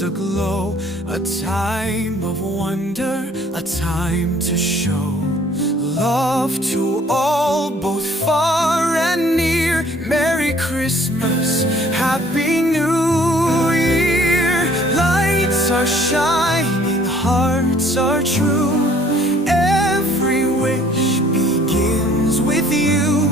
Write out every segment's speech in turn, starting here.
hearts aglow, a time of wonder, a time to show love to all, both far and near. Merry Christmas, Happy New Year. Lights are shining, hearts are true. Every wish begins with you.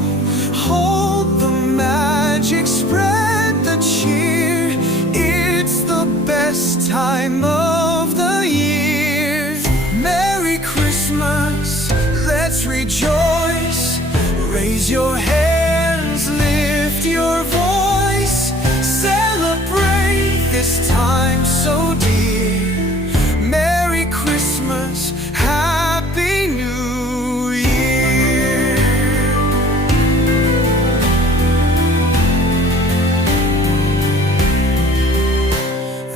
Hold the magic, spread the cheer. It's the best time of the year. Merry Christmas, let's rejoice. Raise your hands, lift your voice. Celebrate this time so dear. Merry Christmas, Happy New Year.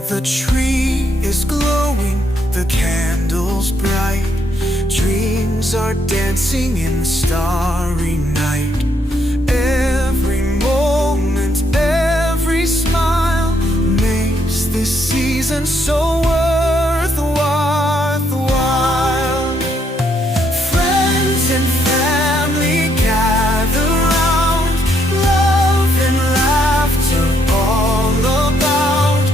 The tree is glowing, the candles bright. Dreams are dancing in the starry night. Every moment, every smile makes this season so worthwhile. Friends and family gather round, love and laughter all about.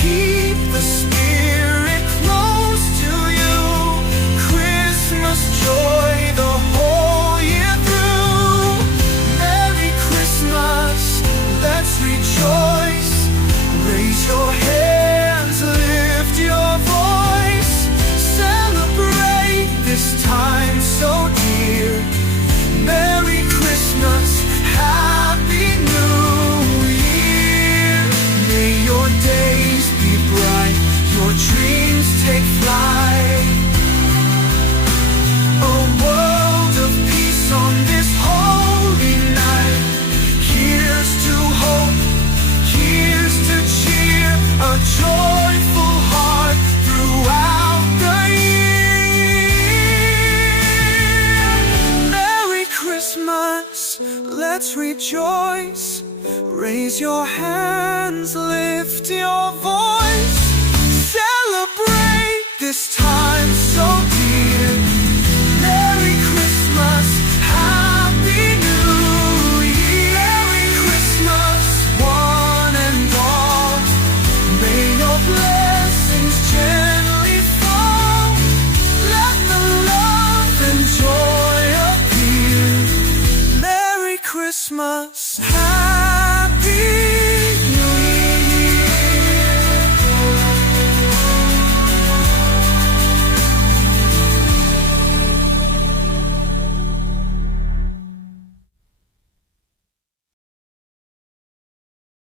Keep the spirit close to you. Christmas joy the whole year through. Merry Christmas, let's rejoice. Raise your hands, lift your voice. Celebrate this time so dear. Merry Christmas, Happy New Year. May your days be bright, your dreams take flight. A world of peace on this holy night. Here's to hope, here's to cheer. A joyful heart throughout the year. Merry Christmas, let's rejoice. Raise your hands, lift your voice. Celebrate this time so dear. Merry Christmas, Happy New Year. Merry Christmas, one and all. May your blessings gently fall. Let the love and joy appear. Merry Christmas,